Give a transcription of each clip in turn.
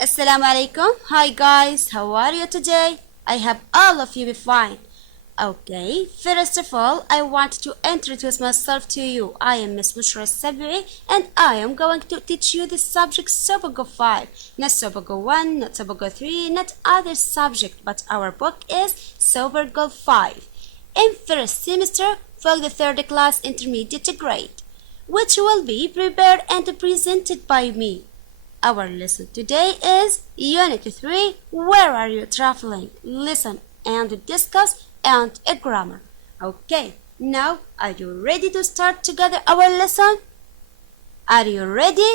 Assalamu alaikum. Hi guys, how are you today? I hope all of you be fine. Okay, first of all, I want to introduce myself to you. I am Miss Bushra Sabri and I am going to teach you the subject Sobago 5. Not Sobago 1, not Sobago 3, not other subject, but our book is Sobago 5. In first semester for the third class intermediate grade, which will be prepared and presented by me. Our lesson today is Unit 3, Where Are You Traveling? Listen and discuss and a grammar. Okay, now are you ready to start together our lesson? Are you ready?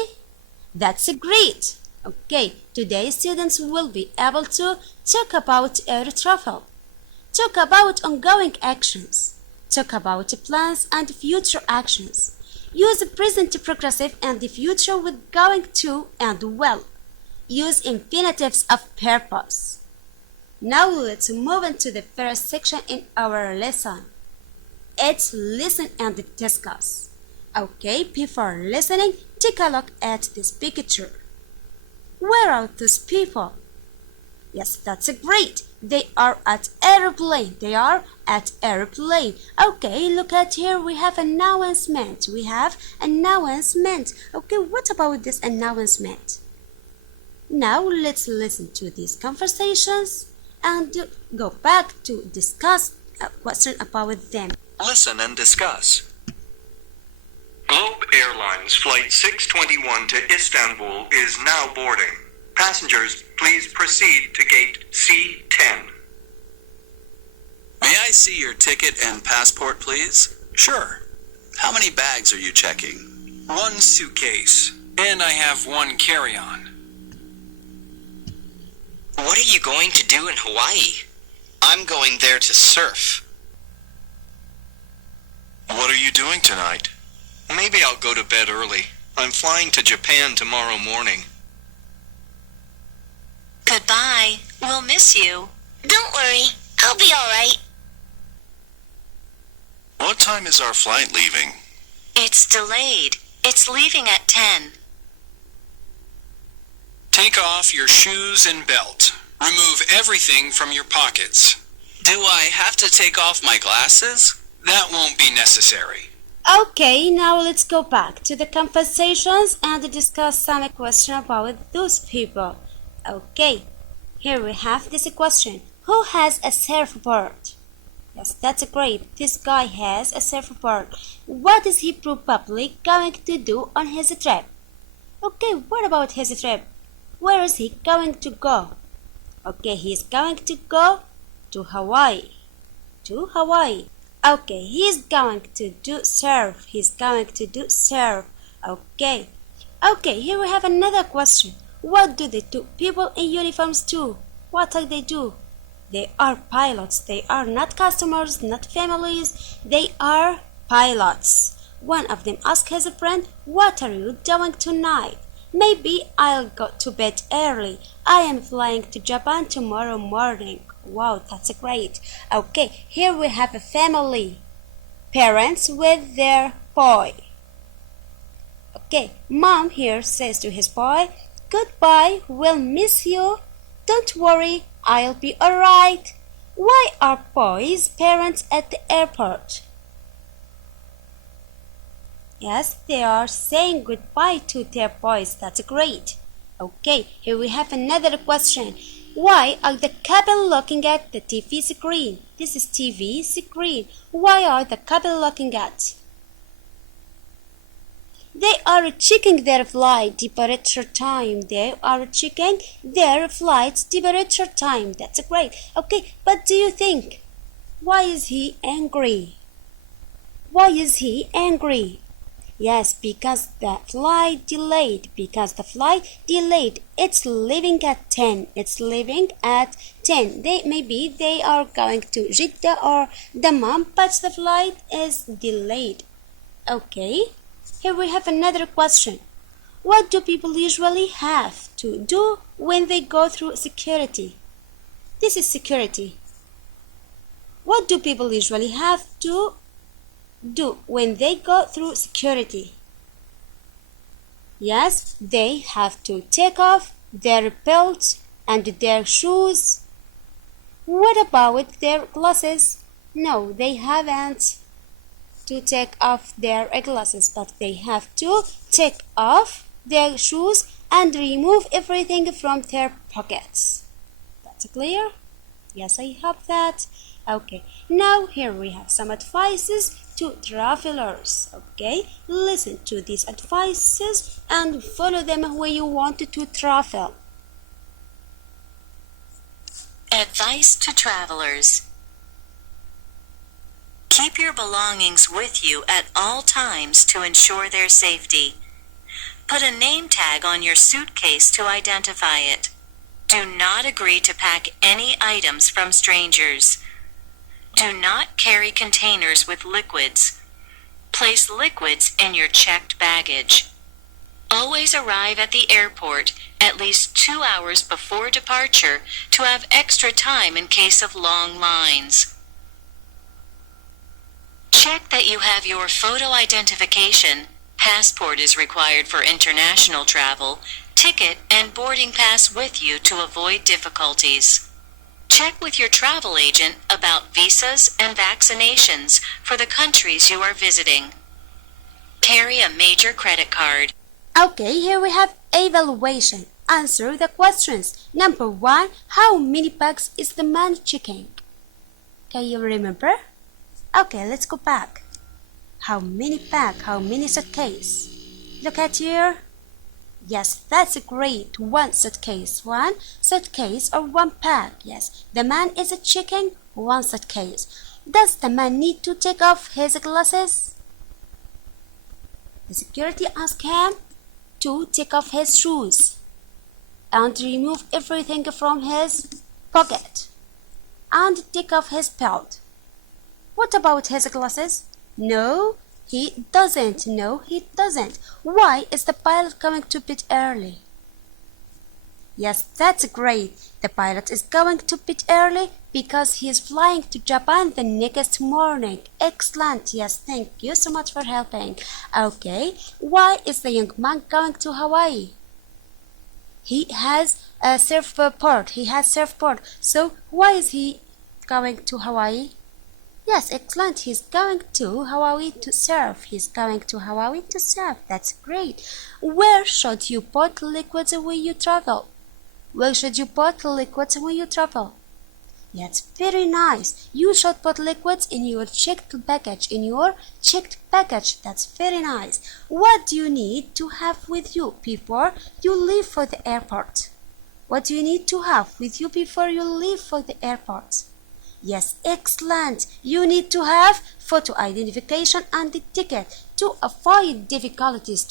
That's great. Okay, today students will be able to talk about air travel, talk about ongoing actions, talk about plans and future actions. Use present progressive and the future with going to and will. Use infinitives of purpose. Now let's move into the first section in our lesson. It's listen and discuss. Okay, before listening, take a look at this picture. Where are those people? Yes, that's great. They are at airplane. They are at airplane. Okay, look at here. We have announcement. We have announcement. Okay, what about this announcement? Now let's listen to these conversations and go back to discuss a question about them. Listen and discuss. Globe Airlines Flight 621 to Istanbul is now boarding. Passengers, please proceed to gate C10. May I see your ticket and passport, please? Sure. How many bags are you checking? One suitcase, and I have one carry-on. What are you going to do in Hawaii? I'm going there to surf. What are you doing tonight? Maybe I'll go to bed early. I'm flying to Japan tomorrow morning. Goodbye. We'll miss you. Don't worry. I'll be all right. What time is our flight leaving? It's delayed. It's leaving at 10. Take off your shoes and belt. Remove everything from your pockets. Do I have to take off my glasses? That won't be necessary. Okay, now let's go back to the conversations and discuss some question about those people. Okay, here we have this question. Who has a surfboard? Yes, that's great. This guy has a surfboard. What is he probably going to do on his trip? Okay, what about his trip? Where is he going to go? Okay, he's going to go to Hawaii. To Hawaii. Okay, he's going to do surf. He's going to do surf. Okay. Okay, here we have another question. What do the two people in uniforms do? What do they do? They are pilots. They are not customers, not families. They are pilots. One of them asked his friend, "What are you doing tonight?" "Maybe I'll go to bed early. I am flying to Japan tomorrow morning." Wow, that's great. Okay, here we have a family. Parents with their boy. Okay, mom here says to his boy, "Goodbye, we'll miss you. Don't worry, I'll be alright." Why are boys' parents at the airport? Yes, they are saying goodbye to their boys. That's great. Okay, here we have another question. Why are the couple looking at the TV screen? This is TV screen. Why are the couple looking at? They are checking their flight departure time. They are checking their flight's departure time. That's great. Okay, but do you think, why is he angry? Why is he angry? Yes, because the flight delayed. Because the flight delayed. It's leaving at 10. It's leaving at 10. Maybe they are going to Jeddah or Dammam, but the flight is delayed. Okay. Here we have another question. What do people usually have to do when they go through security? This is security. What do people usually have to do when they go through security? Yes, they have to take off their belt and their shoes. What about their glasses? No, they haven't to take off their glasses, but they have to take off their shoes and remove everything from their pockets. That's clear? Yes, I hope that. Okay, now here we have some advices to travelers. Okay, listen to these advices and follow them when you want to travel. Advice to travelers. Keep your belongings with you at all times to ensure their safety. Put a name tag on your suitcase to identify it. Do not agree to pack any items from strangers. Do not carry containers with liquids. Place liquids in your checked baggage. Always arrive at the airport at least 2 hours before departure to have extra time in case of long lines. Check that you have your photo identification, passport is required for international travel, ticket and boarding pass with you to avoid difficulties. Check with your travel agent about visas and vaccinations for the countries you are visiting. Carry a major credit card. Okay, here we have evaluation. Answer the questions. Number 1, how many bags is the man checking? Can you remember? Okay, let's go back. How many bag? How many suitcase? Look at here. Yes, that's great. One suitcase. One suitcase or one bag. Yes, the man is checking one suitcase. Does the man need to take off his glasses? The security asked him to take off his shoes and remove everything from his pocket and take off his belt. What about his glasses? No, he doesn't. No, he doesn't. Why is the pilot coming to bed early? Yes, that's great. The pilot is going to bed early because he is flying to Japan the next morning. Excellent. Yes, thank you so much for helping. Okay, why is the young man going to Hawaii? He has a surfboard. So why is he going to Hawaii? Yes, excellent. He's going to Hawaii to surf. That's great. Where should you put liquids when you travel? Yes, very nice. You should put liquids in your checked baggage. That's very nice. What do you need to have with you before you leave for the airport? Yes, excellent. You need to have photo identification and the ticket to avoid difficulties.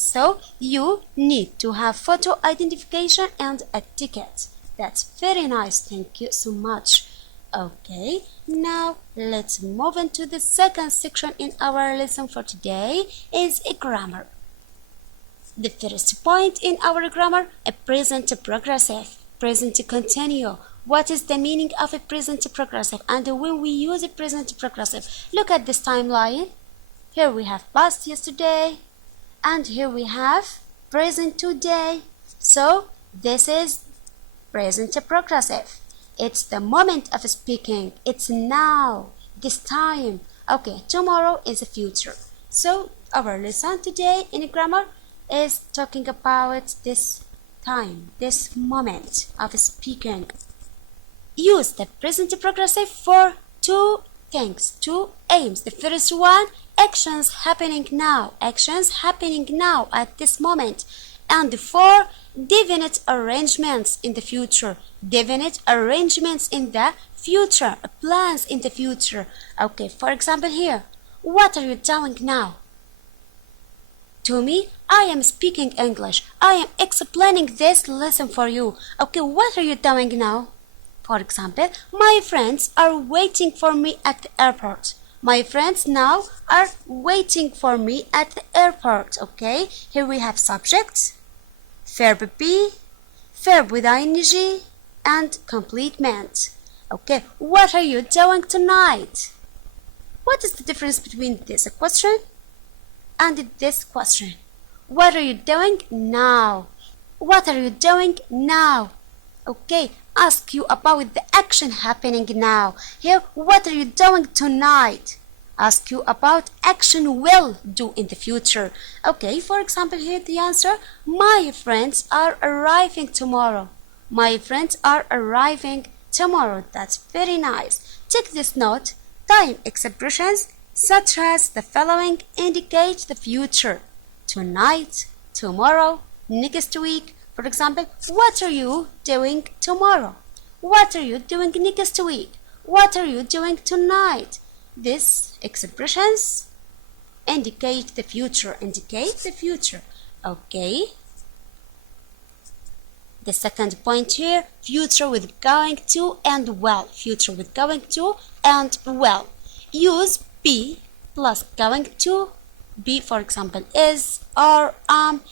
So you need to have photo identification and a ticket. That's very nice. Thank you so much. Okay, now let's move into the second section in our lesson for today is a grammar. The first point in our grammar, a present progressive, present continuous. What is the meaning of a present progressive and when we use a present progressive? Look at this timeline. Here we have past yesterday and here we have present today. So this is present progressive. It's the moment of speaking. It's now, this time. Okay, tomorrow is the future. So our lesson today in grammar is talking about this time, this moment of speaking. Use the present progressive for two things, two aims. The first one, actions happening now at this moment. And for definite arrangements in the future, plans in the future. Okay, for example here, what are you doing now? To me, I am speaking English. I am explaining this lesson for you. Okay, what are you doing now? For example, my friends are waiting for me at the airport. My friends now are waiting for me at the airport. Okay, here we have subject, verb be, verb with ing, and complement. Okay, what are you doing tonight? What is the difference between this question and this question? What are you doing now? What are you doing now? Okay, ask you about the action happening now. Here, what are you doing tonight? Ask you about action will do in the future. Okay, for example, here the answer, my friends are arriving tomorrow. My friends are arriving tomorrow. That's very nice. Take this note. Time expressions such as the following indicate the future. Tonight, tomorrow, next week. For example, what are you doing tomorrow? What are you doing next week? What are you doing tonight? These expressions indicate the future. Okay. The second point here, future with going to and well. Future with going to and well. Use be plus going to. Be, for example, is, are, and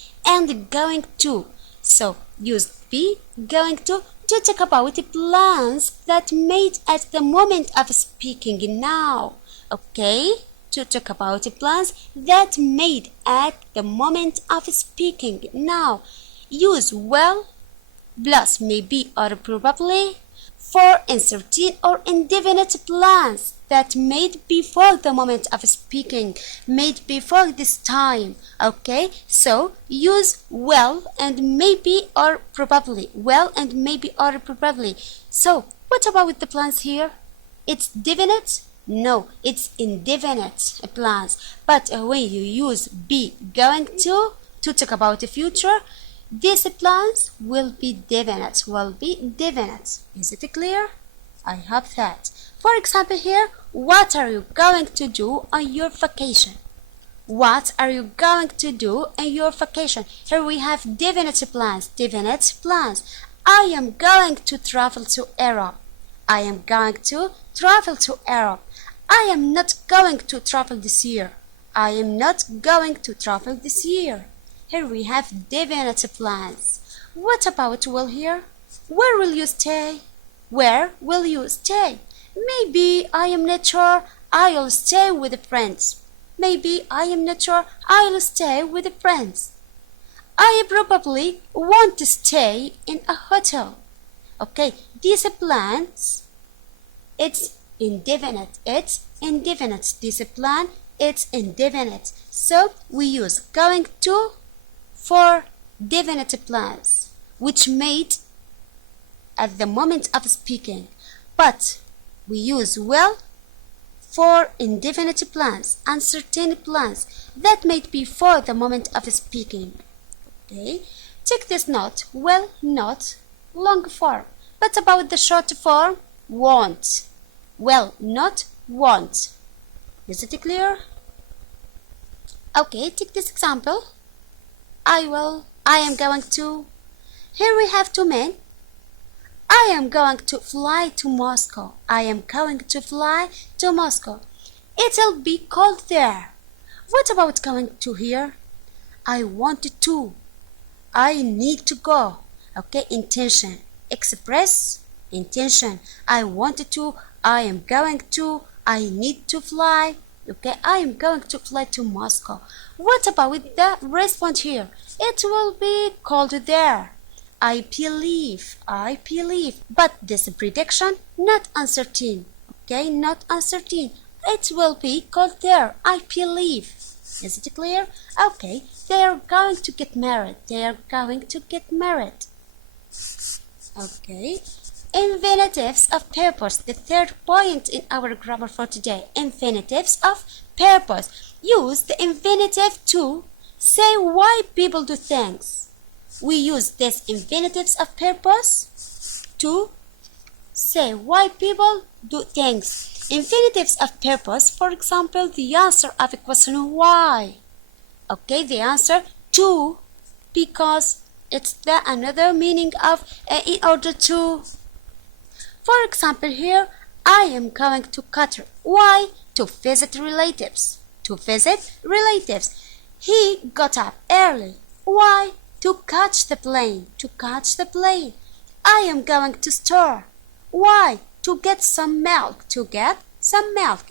going to. So use be, going to talk about the plans that made at the moment of speaking now. Okay? To talk about the plans that made at the moment of speaking now. Use well plus maybe or probably for uncertain or indefinite plans that made before the moment of speaking, made before this time. Okay, so use well and maybe or probably. Well and maybe or probably. So what about the plans here? It's definite? No, it's indefinite plans. But when you use be going to talk about the future, these plans will be definite. Is it clear? I hope that. For example here, what are you going to do on your vacation? What are you going to do on your vacation? Here we have definite plans. I am going to travel to Europe. I am going to travel to Europe. I am not going to travel this year. I am not going to travel this year. Here we have definite plans. What about will here? Where will you stay? Where will you stay? Maybe I am not sure. I'll stay with friends. Maybe I am not sure. I'll stay with friends. I probably want to stay in a hotel. Okay, these plans, it's indefinite. This plan, it's indefinite. So we use going to for definite plans, which made at the moment of speaking. But we use will for indefinite plans, uncertain plans that made before the moment of speaking. Okay, take this note. Will not long form. But about the short form, won't. Will not won't. Is it clear? Okay, take this example. I am going to. Here we have two men. I am going to fly to Moscow. I am going to fly to Moscow. It'll be cold there. What about going to here? I want to. I need to go. Okay, intention. Express intention. I want to. I am going to. I need to fly. Okay, I am going to fly to Moscow. What about the response here? It will be cold there. I believe. But this prediction, not uncertain. Okay, not uncertain. It will be cold there. I believe. Is it clear? Okay, they are going to get married. Okay. Infinitives of purpose. The third point in our grammar for today. Infinitives of purpose. Use the infinitive to say why people do things. We use these infinitives of purpose to say why people do things. Infinitives of purpose, for example, the answer of a question why. Okay, the answer to, because it's the another meaning of in order to. For example here, I am going to Qatar. Why? To visit relatives. He got up early. Why? To catch the plane. I am going to store. Why? To get some milk.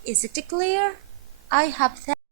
Is it clear? I hope that